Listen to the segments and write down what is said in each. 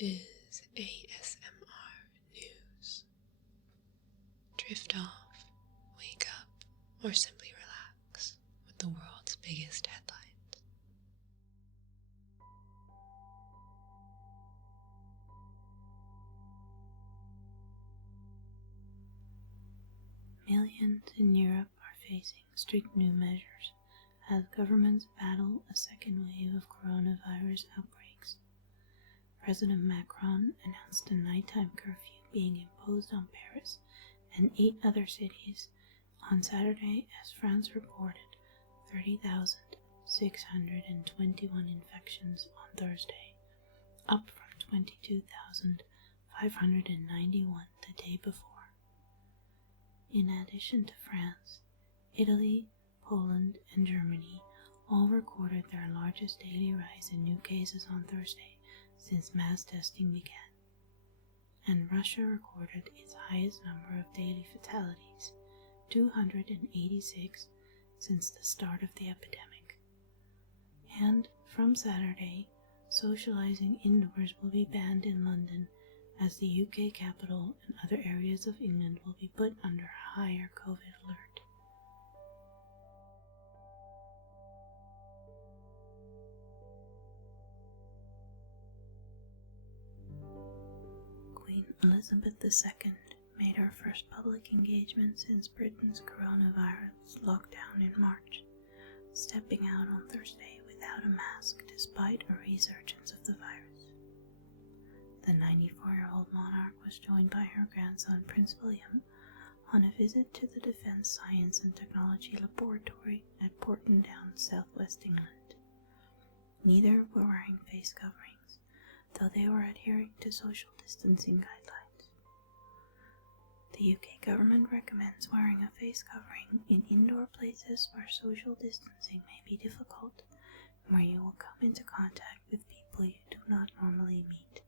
is ASMR News. Drift off, wake up, or simply relax with the world's biggest headlines. Millions in Europe are facing strict new measures as governments battle a second wave of coronavirus outbreaks. President Macron announced a nighttime curfew being imposed on Paris and 8 other cities on Saturday as France reported 30,621 infections on Thursday, up from 22,591 the day before. In addition to France, Italy, Poland, and Germany all recorded their largest daily rise in new cases on Thursday since mass testing began, and Russia recorded its highest number of daily fatalities, 286 since the start of the epidemic. And from Saturday, socializing indoors will be banned in London as the UK capital and other areas of England will be put under a higher COVID alert. Queen Elizabeth II made her first public engagement since Britain's coronavirus lockdown in March, stepping out on Thursday without a mask despite a resurgence of the virus. The 94-year-old monarch was joined by her grandson Prince William on a visit to the Defence Science and Technology Laboratory at Portondown, southwest England. Neither were wearing face coverings, though they were adhering to social distancing guidelines. The UK government recommends wearing a face covering in indoor places where social distancing may be difficult and where you will come into contact with people you do not normally meet.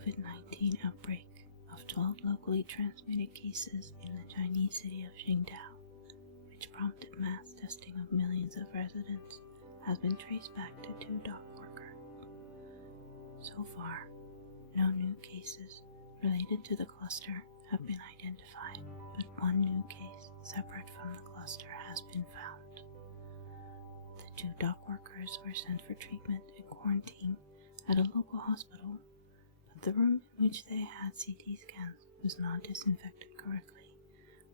COVID-19 outbreak of 12 locally transmitted cases in the Chinese city of Qingdao, which prompted mass testing of millions of residents, has been traced back to 2 dock workers. So far, no new cases related to the cluster have been identified, but 1 new case separate from the cluster has been found. The 2 dock workers were sent for treatment and quarantine at a local hospital, but the room in which they had CT scans was not disinfected correctly,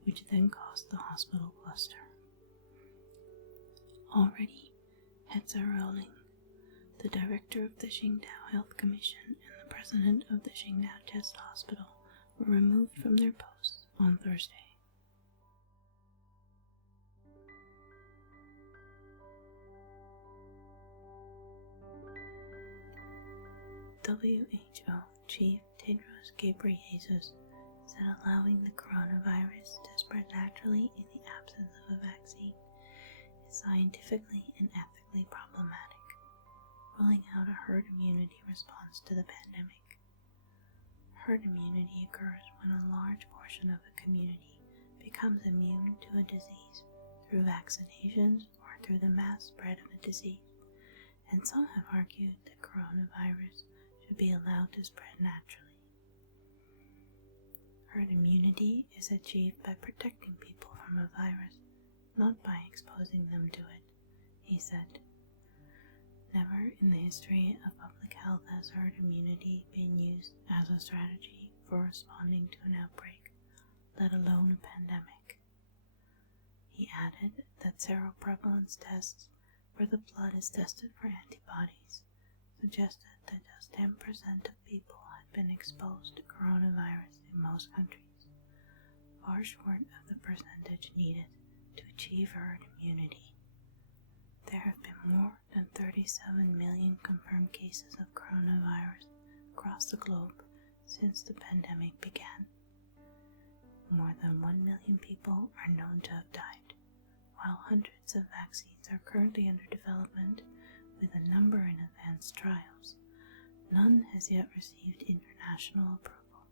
which then caused the hospital cluster. Already, heads are rolling. The director of the Qingdao Health Commission and the president of the Qingdao Test Hospital were removed from their posts on Thursday. WHO Chief Tedros Ghebreyesus said allowing the coronavirus to spread naturally in the absence of a vaccine is scientifically and ethically problematic, ruling out a herd immunity response to the pandemic. Herd immunity occurs when a large portion of a community becomes immune to a disease through vaccinations or through the mass spread of a disease, and some have argued that coronavirus should be allowed to spread naturally. Herd immunity is achieved by protecting people from a virus, not by exposing them to it, he said. Never in the history of public health has herd immunity been used as a strategy for responding to an outbreak, let alone a pandemic. He added that seroprevalence tests where the blood is tested for antibodies suggested that just 10% of people had been exposed to coronavirus in most countries, far short of the percentage needed to achieve herd immunity. There have been more than 37 million confirmed cases of coronavirus across the globe since the pandemic began. More than 1 million people are known to have died, while hundreds of vaccines are currently under development with a number in advanced trials. None has yet received international approval.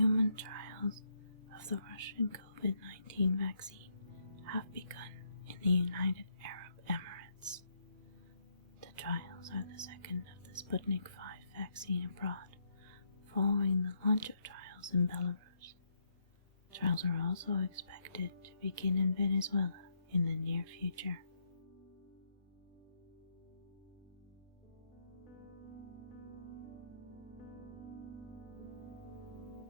Human trials of the Russian COVID-19 vaccine have begun in the United Arab Emirates. The trials are the second of the Sputnik V vaccine abroad, following the launch of trials in Belarus. Trials are also expected to begin in Venezuela in the near future.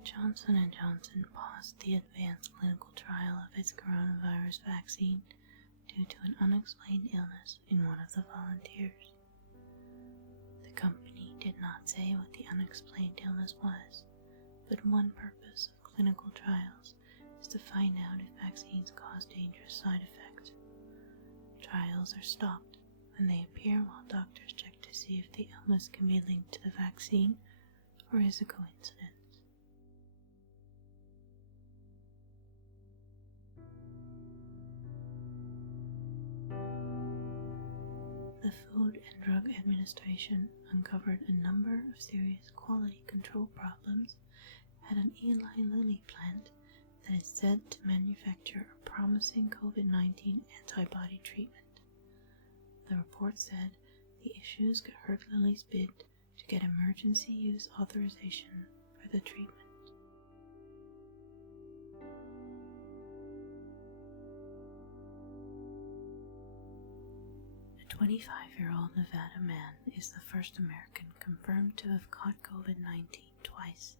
Johnson & Johnson paused the advanced clinical trial of its coronavirus vaccine due to an unexplained illness in one of the volunteers. The company did not say what the unexplained illness was, but one purpose of clinical trials is to find out if vaccines cause dangerous side effects. Trials are stopped when they appear while doctors check to see if the illness can be linked to the vaccine or is a coincidence. The Food and Drug Administration uncovered a number of serious quality control problems at an Eli Lilly plant that is said to manufacture a promising COVID-19 antibody treatment. The report said the issues could hurt Lilly's bid to get emergency use authorization for the treatment. A 25-year-old Nevada man is the first American confirmed to have caught COVID-19 twice,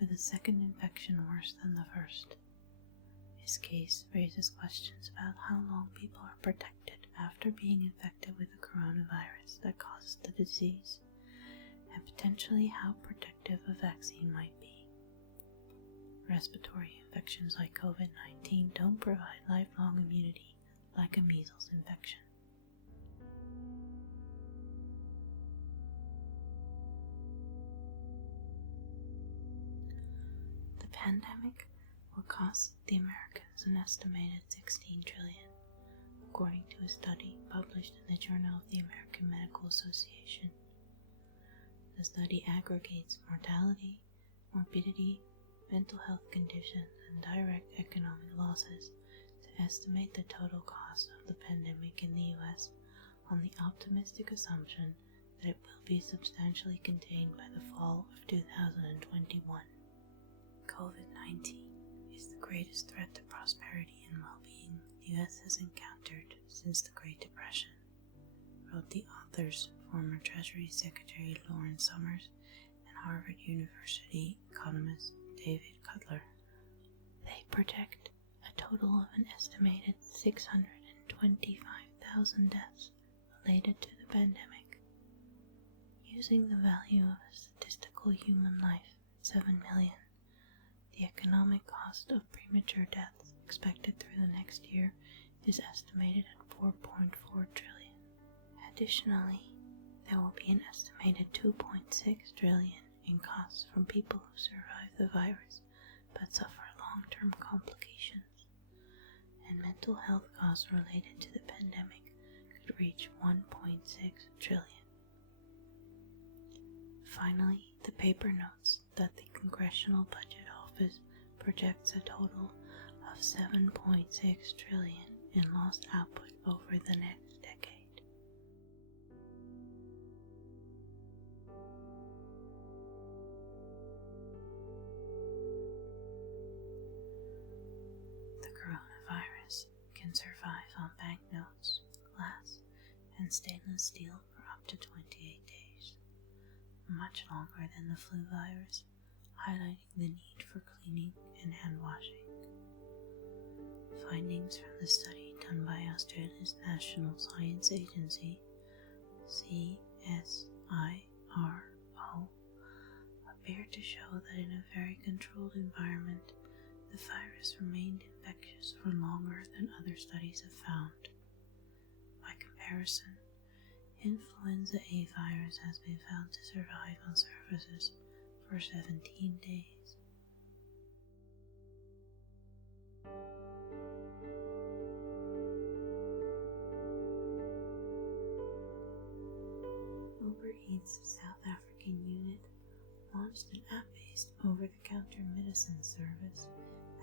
with a second infection worse than the first. His case raises questions about how long people are protected after being infected with the coronavirus that causes the disease, and potentially how protective a vaccine might be. Respiratory infections like COVID-19 don't provide lifelong immunity like a measles infection. The pandemic will cost the Americans an estimated $16 trillion, according to a study published in the Journal of the American Medical Association. The study aggregates mortality, morbidity, mental health conditions, and direct economic losses to estimate the total cost of the pandemic in the U.S. on the optimistic assumption that it will be substantially contained by the fall of 2021. COVID-19 is the greatest threat to prosperity and well-being the U.S. has encountered since the Great Depression, wrote the authors, former Treasury Secretary Lawrence Summers and Harvard University economist David Cutler. They project a total of an estimated 625,000 deaths related to the pandemic. Using the value of a statistical human life, 7 million, the economic cost of premature deaths expected through the next year is estimated at $4.4 trillion. Additionally, there will be an estimated $2.6 trillion in costs from people who survive the virus but suffer long-term complications, and mental health costs related to the pandemic could reach $1.6 trillion. Finally, the paper notes that the Congressional Budget Office projects a total of $7.6 trillion in lost output over the next decade. The coronavirus can survive on banknotes, glass, and stainless steel for up to 28 days, much longer than the flu virus, highlighting the need for cleaning and hand washing. Findings from the study done by Australia's National Science Agency, CSIRO, appear to show that in a very controlled environment, the virus remained infectious for longer than other studies have found. By comparison, influenza A virus has been found to survive on surfaces for 17 days. Uber Eats' South African unit launched an app-based over-the-counter medicine service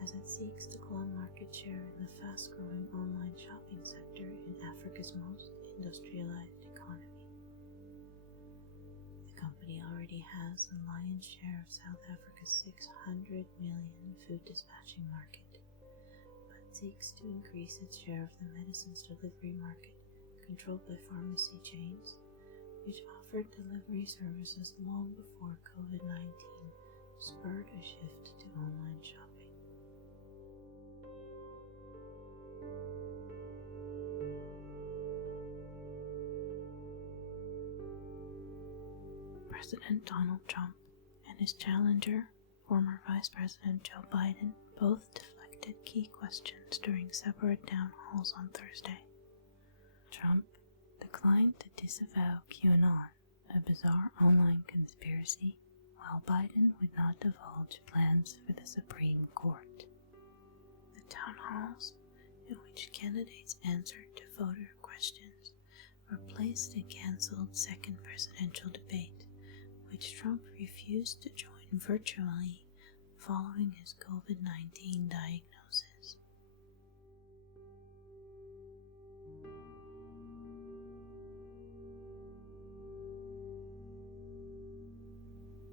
as it seeks to claw market share in the fast-growing online shopping sector in Africa's most industrialized economy. The company already has the lion's share of South Africa's 600 million food dispatching market, but seeks to increase its share of the medicines delivery market controlled by pharmacy chains, which offered delivery services long before COVID-19 spurred a shift to online shopping. President Donald Trump and his challenger, former Vice President Joe Biden, both deflected key questions during separate town halls on Thursday. Trump declined to disavow QAnon, a bizarre online conspiracy, while Biden would not divulge plans for the Supreme Court. The town halls, in which candidates answered to voter questions, replaced a cancelled second presidential debate, which Trump refused to join virtually following his COVID-19 diagnosis.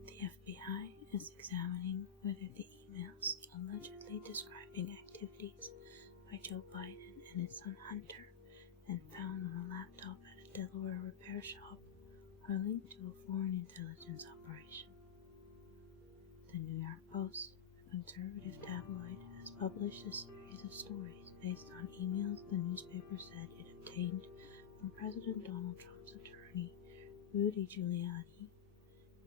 The FBI is examining whether the emails allegedly describing activities by Joe Biden and his son Hunter and found on a laptop at a Delaware repair shop are linked to a foreign intelligence operation. The New York Post, a conservative tabloid, has published a series of stories based on emails the newspaper said it obtained from President Donald Trump's attorney, Rudy Giuliani,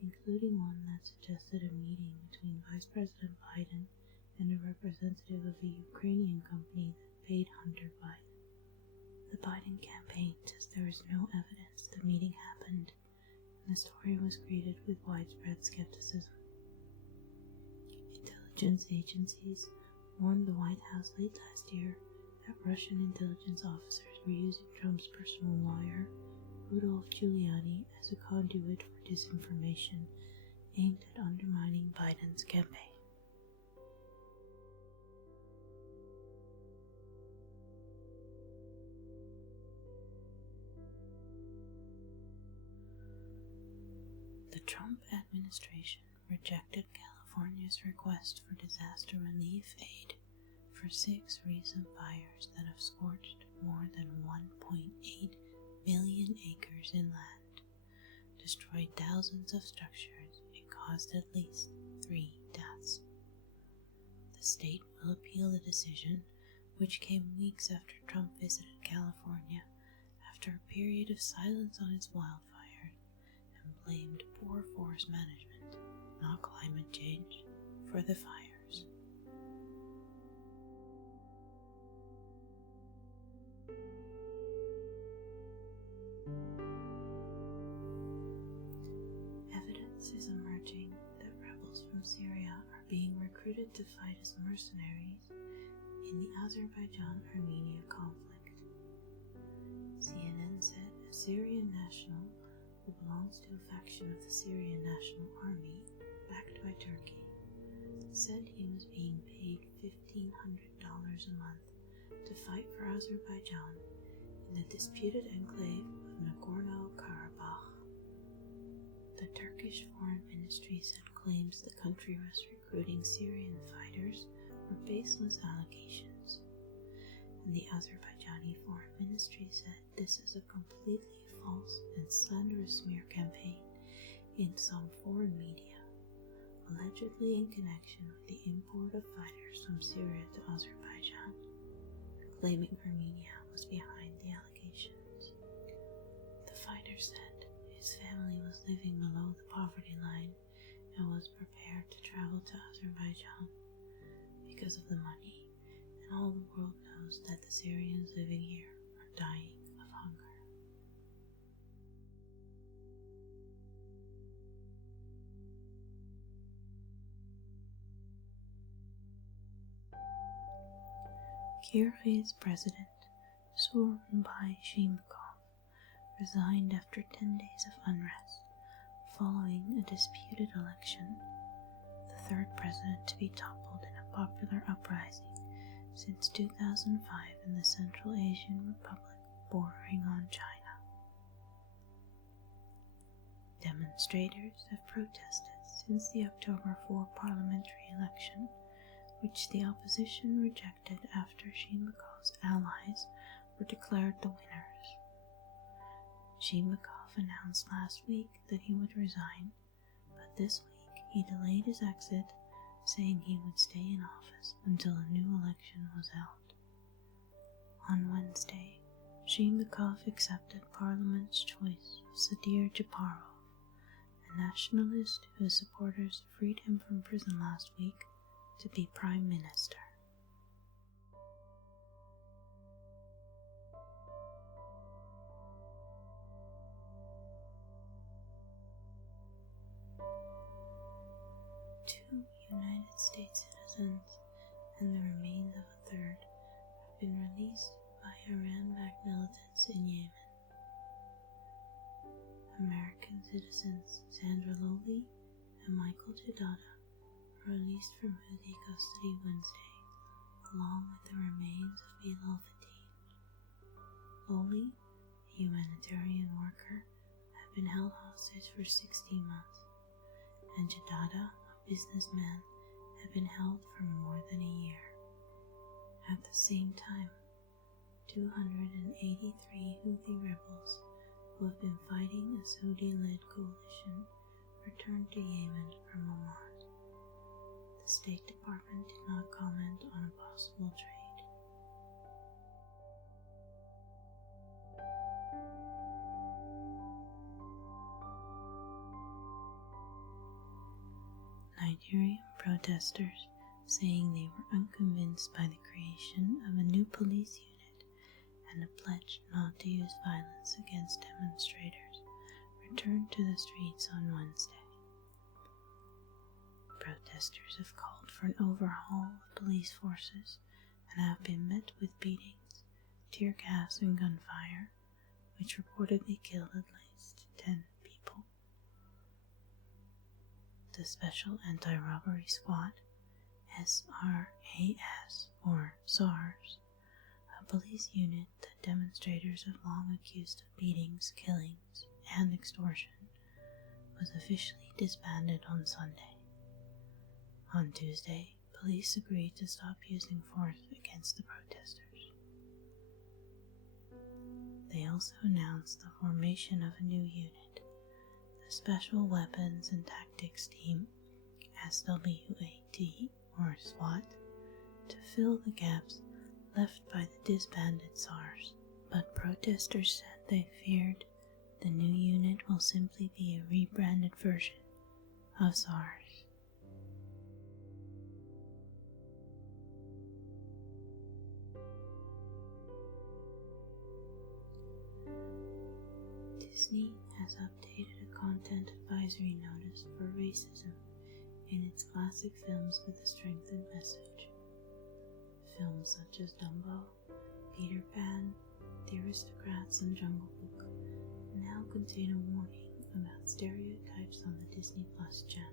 including one that suggested a meeting between Vice President Biden and a representative of a Ukrainian company that paid Hunter Biden. The Biden campaign says there is no evidence the meeting happened, and the story was greeted with widespread skepticism. Intelligence agencies warned the White House late last year that Russian intelligence officers were using Trump's personal lawyer, Rudolph Giuliani, as a conduit for disinformation aimed at undermining Biden's campaign. The Trump administration rejected California's request for disaster relief aid for 6 recent fires that have scorched more than 1.8 million acres inland, destroyed thousands of structures, and caused at least 3 deaths. The state will appeal the decision, which came weeks after Trump visited California after a period of silence on its wildfires, and blamed poor forest management, not climate change, for the fires. Evidence is emerging that rebels from Syria are being recruited to fight as mercenaries in the Azerbaijan-Armenia conflict. CNN said a Syrian national who belongs to a faction of the Syrian National Army, backed by Turkey, said he was being paid $1,500 a month to fight for Azerbaijan in the disputed enclave of Nagorno-Karabakh. The Turkish Foreign Ministry said claims the country was recruiting Syrian fighters were baseless allegations, and the Azerbaijani Foreign Ministry said this is a completely false and slanderous smear campaign in some foreign media, allegedly in connection with the import of fighters from Syria to Azerbaijan, claiming Armenia was behind the allegations. The fighter said his family was living below the poverty line and was prepared to travel to Azerbaijan because of the money, and all the world knows that the Syrians living here are dying of hunger. Kyrgyz President Sooronbay Sheimbekov resigned after 10 days of unrest following a disputed election, the third president to be toppled in a popular uprising since 2005 in the Central Asian Republic bordering on China. Demonstrators have protested since the October 4 parliamentary election, which the opposition rejected after Shimbakov's allies were declared the winners. Shimbakov announced last week that he would resign, but this week he delayed his exit, saying he would stay in office until a new election was held. On Wednesday, Shimbakov accepted Parliament's choice of Sadir Japarov, a nationalist whose supporters freed him from prison last week, to be Prime Minister. Two United States citizens and the remains of a third have been released by Iran-backed militants in Yemen. American citizens Sandra Lowley and Michael Chidada were released from Houthi custody Wednesday, along with the remains of Bilal Fatin. Lowley, a humanitarian worker, had been held hostage for 16 months, and Chidada, a businessman, had been held for more than a year. At the same time, 283 Houthi rebels who have been fighting a Saudi-led coalition returned to Yemen from Oman. The State Department did not comment on a possible trade. Nigerian protesters saying they were unconvinced by the creation of a new police unit and a pledge not to use violence against demonstrators returned to the streets on Wednesday. Protesters have called for an overhaul of police forces and have been met with beatings, tear gas, and gunfire, which reportedly killed at least 10 people. The Special Anti-Robbery Squad, SRAS, or SARS, a police unit that demonstrators have long accused of beatings, killings, and extortion, was officially disbanded on Sunday. On Tuesday, police agreed to stop using force against the protesters. They also announced the formation of a new unit, the Special Weapons and Tactics Team, SWAT, or SWAT, to fill the gaps left by the disbanded SARS. But protesters said they feared the new unit will simply be a rebranded version of SARS. Disney has updated a content advisory notice for racism in its classic films with a strengthened message. Films such as Dumbo, Peter Pan, The Aristocrats, and Jungle Book now contain a warning about stereotypes on the Disney Plus channel.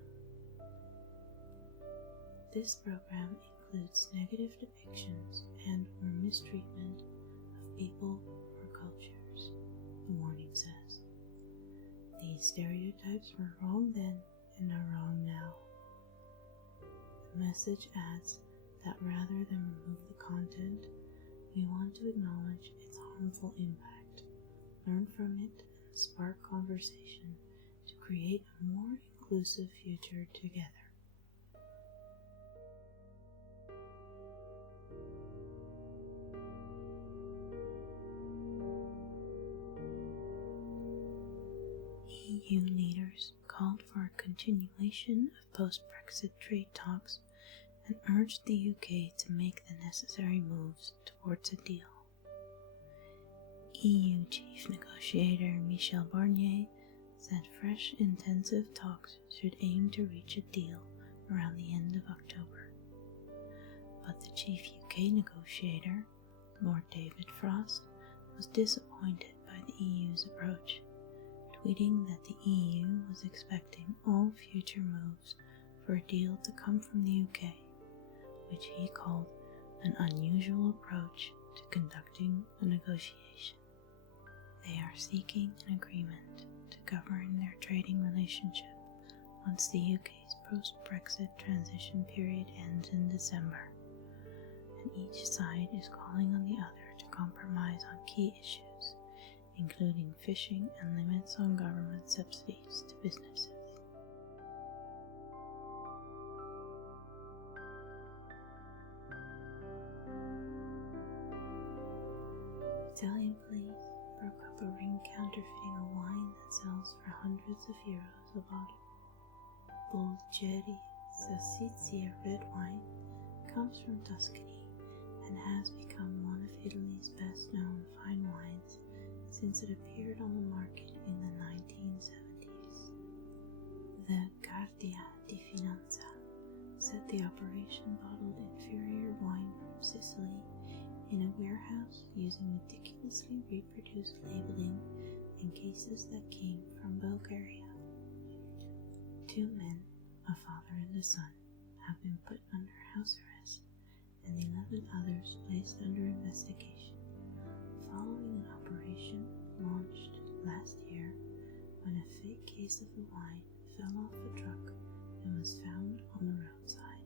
This program includes negative depictions and or mistreatment of people or cultures, the warning says. These stereotypes were wrong then and are wrong now. The message adds that rather than remove the content, we want to acknowledge its harmful impact, learn from it, and spark conversation to create a more inclusive future together. EU leaders called for a continuation of post-Brexit trade talks and urged the UK to make the necessary moves towards a deal. EU chief negotiator Michel Barnier said fresh intensive talks should aim to reach a deal around the end of October. But the chief UK negotiator, Lord David Frost, was disappointed by the EU's approach, tweeting that the EU was expecting all future moves for a deal to come from the UK, which he called an unusual approach to conducting a negotiation. They are seeking an agreement to govern their trading relationship once the UK's post-Brexit transition period ends in December, and each side is calling on the other to compromise on key issues, including fishing and limits on government subsidies to businesses. Italian police broke up a ring counterfeiting a wine that sells for hundreds of euros a bottle. Bulgari Sassizia red wine comes from Tuscany and has become one of Italy's best-known fine wines since it appeared on the market in the 1970s. The Guardia di Finanza said the operation bottled inferior wine from Sicily in a warehouse using meticulously reproduced labeling in cases that came from Bulgaria. 2 men, a father and a son, have been put under house arrest and 11 others placed under investigation following an operation launched last year when a fake case of the wine fell off a truck and was found on the roadside.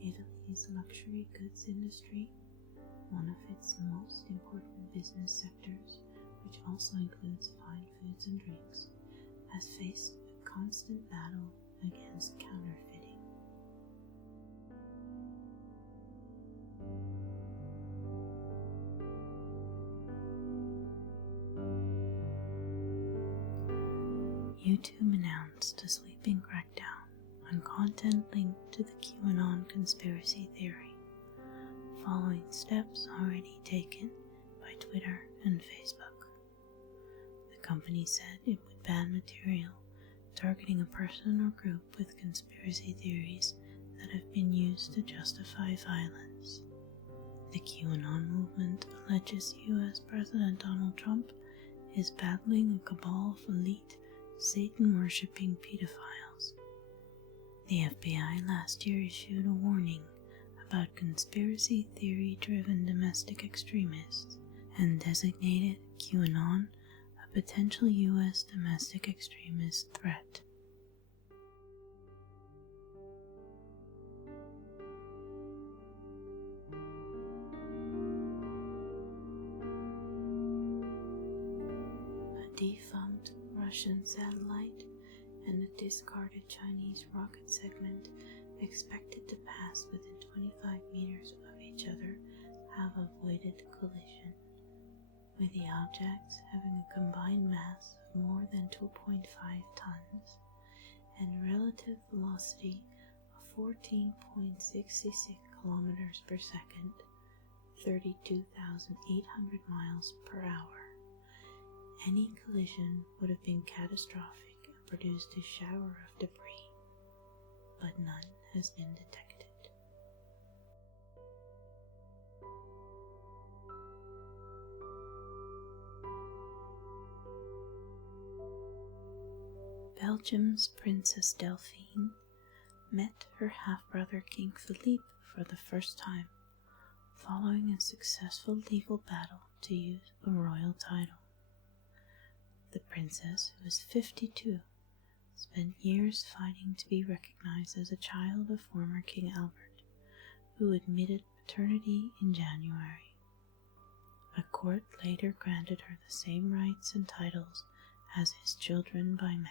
Italy's luxury goods industry, one of its most important business sectors, which also includes fine foods and drinks, has faced a constant battle against counterfeiting. YouTube announced a sweeping crackdown on content linked to the QAnon conspiracy theory, following steps already taken by Twitter and Facebook. The company said it would ban material targeting a person or group with conspiracy theories that have been used to justify violence. The QAnon movement alleges US President Donald Trump is battling a cabal of elite, Satan-worshipping pedophiles. The FBI last year issued a warning about conspiracy theory-driven domestic extremists and designated QAnon a potential U.S. domestic extremist threat. A defunct Russian satellite and a discarded Chinese rocket segment expected to pass within 25 meters of each other have avoided collision, with the objects having a combined mass of more than 2.5 tons and relative velocity of 14.66 kilometers per second, 32,800 miles per hour. Any collision would have been catastrophic and produced a shower of debris, but none has been detected. Belgium's Princess Delphine met her half-brother King Philippe for the first time, following a successful legal battle to use a royal title. The princess, who was 52, spent years fighting to be recognized as a child of former King Albert, who admitted paternity in January. A court later granted her the same rights and titles as his children by marriage.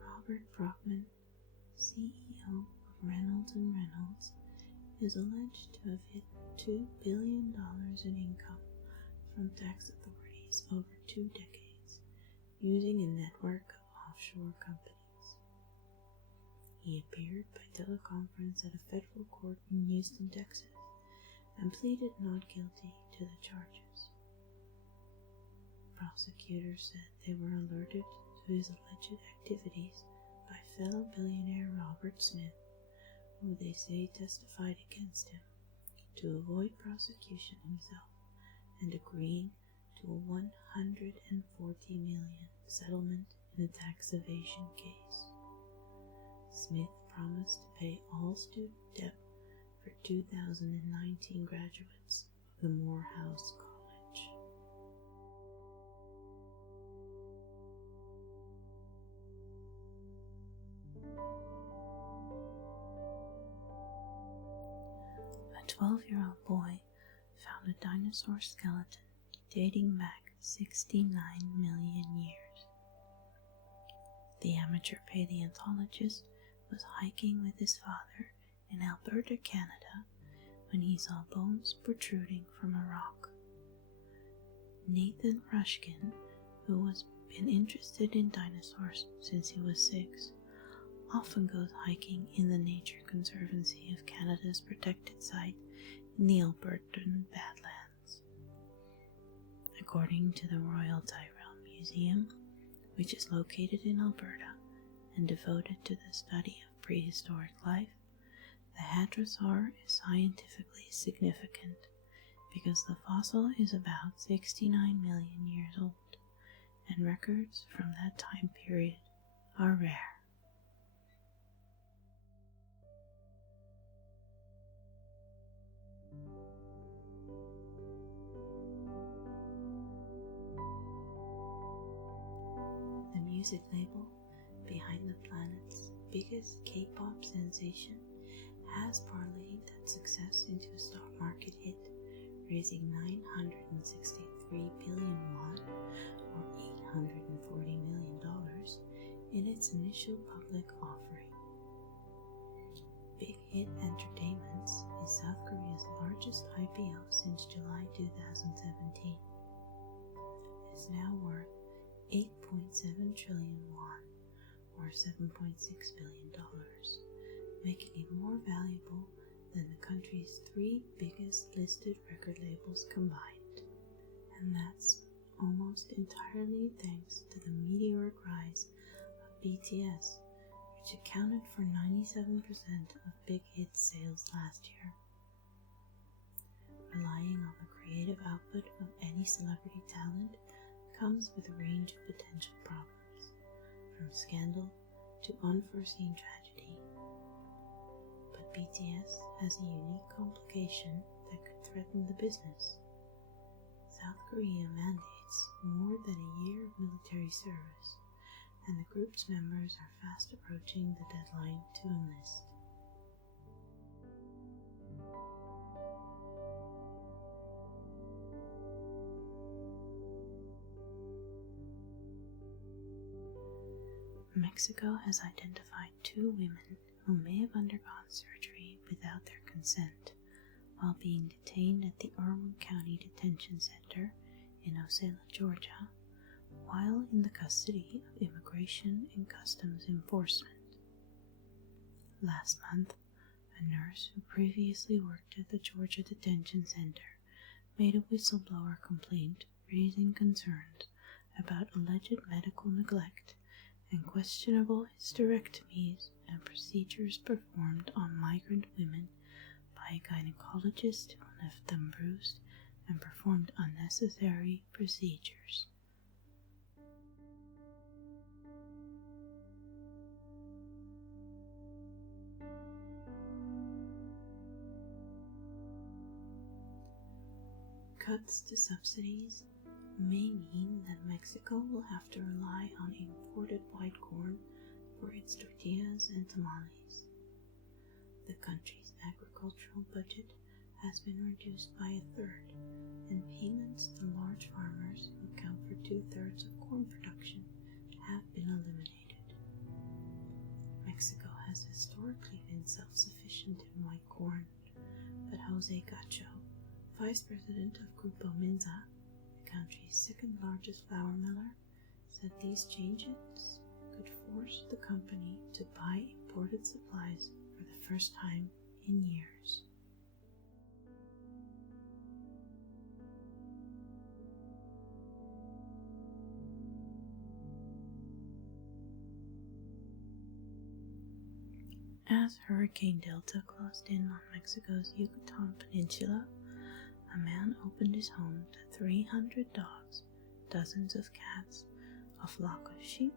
Robert Brockman, CEO of Reynolds & Reynolds, is alleged to have hid $2 billion in income from tax authorities over 2 decades using a network of offshore companies. He appeared by teleconference at a federal court in Houston, Texas, and pleaded not guilty to the charges. Prosecutors said they were alerted to his alleged activities by fellow billionaire Robert Smith, who they say testified against him, to avoid prosecution himself and agreeing to a $140 million settlement in a tax evasion case. Smith promised to pay all student debt for 2019 graduates of the Morehouse College. A 12-year-old boy found a dinosaur skeleton dating back 69 million years. The amateur paleontologist was hiking with his father in Alberta, Canada, when he saw bones protruding from a rock. Nathan Rushkin, who has been interested in dinosaurs since he was 6, often goes hiking in the Nature Conservancy of Canada's protected site in the Albertan Badlands. According to the Royal Tyrrell Museum, which is located in Alberta and devoted to the study of prehistoric life, the hadrosaur is scientifically significant because the fossil is about 69 million years old, and records from that time period are rare. The music label behind the planet's biggest K-pop sensation has parlayed that success into a stock market hit, raising 963 billion won, or $840 million, in its initial public offering. Big Hit Entertainments is South Korea's largest IPO since July 2017. It is now worth 8.7 trillion won, or $7.6 billion, making it more valuable than the country's 3 biggest listed record labels combined. And that's almost entirely thanks to the meteoric rise of BTS, which accounted for 97% of Big Hit's sales last year. Relying on the creative output of any celebrity talent comes with a range of potential problems, from scandal to unforeseen tragedy. But BTS has a unique complication that could threaten the business. South Korea mandates more than a year of military service, and the group's members are fast approaching the deadline to enlist. Mexico has identified 2 women who may have undergone surgery without their consent while being detained at the Irwin County Detention Center in Osceola, Georgia, while in the custody of Immigration and Customs Enforcement. Last month, a nurse who previously worked at the Georgia Detention Center made a whistleblower complaint raising concerns about alleged medical neglect and questionable hysterectomies and procedures performed on migrant women by a gynecologist who left them bruised and performed unnecessary procedures. Cuts to subsidies may mean that Mexico will have to rely on imported white corn for its tortillas and tamales. The country's agricultural budget has been reduced by a third, and payments to large farmers who account for 2/3 of corn production have been eliminated. Mexico has historically been self-sufficient in white corn, but Jose Gacho, vice president of Grupo Minza, the country's second-largest flour miller, said these changes could force the company to buy imported supplies for the first time in years. As Hurricane Delta closed in on Mexico's Yucatan Peninsula, a man opened his home to 300 dogs, dozens of cats, a flock of sheep,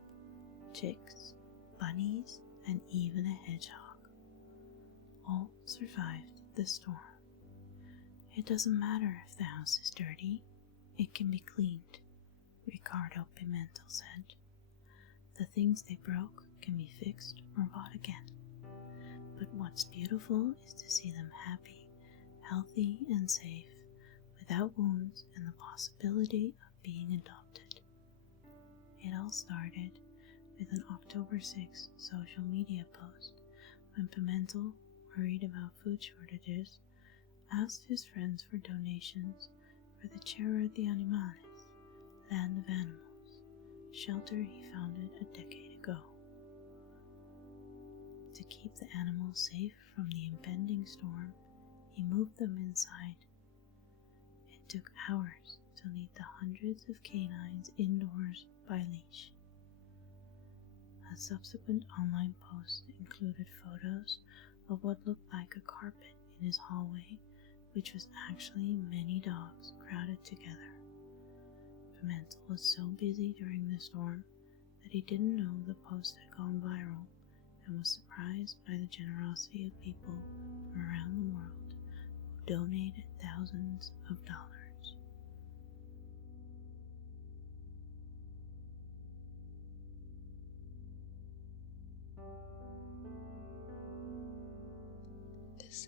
chicks, bunnies, and even a hedgehog. All survived the storm. It doesn't matter if the house is dirty, it can be cleaned, Ricardo Pimentel said. The things they broke can be fixed or bought again. But what's beautiful is to see them happy, healthy, and safe, without wounds and the possibility of being adopted. It all started with an October 6th social media post when Pimentel, worried about food shortages, asked his friends for donations for the Terra de Animales, Land of Animals, shelter he founded a decade ago. To keep the animals safe from the impending storm, he moved them inside. It took hours to lead the hundreds of canines indoors by leash. A subsequent online post included photos of what looked like a carpet in his hallway, which was actually many dogs crowded together. Pimentel was so busy during the storm that he didn't know the post had gone viral and was surprised by the generosity of people from around the world who donated thousands of dollars. This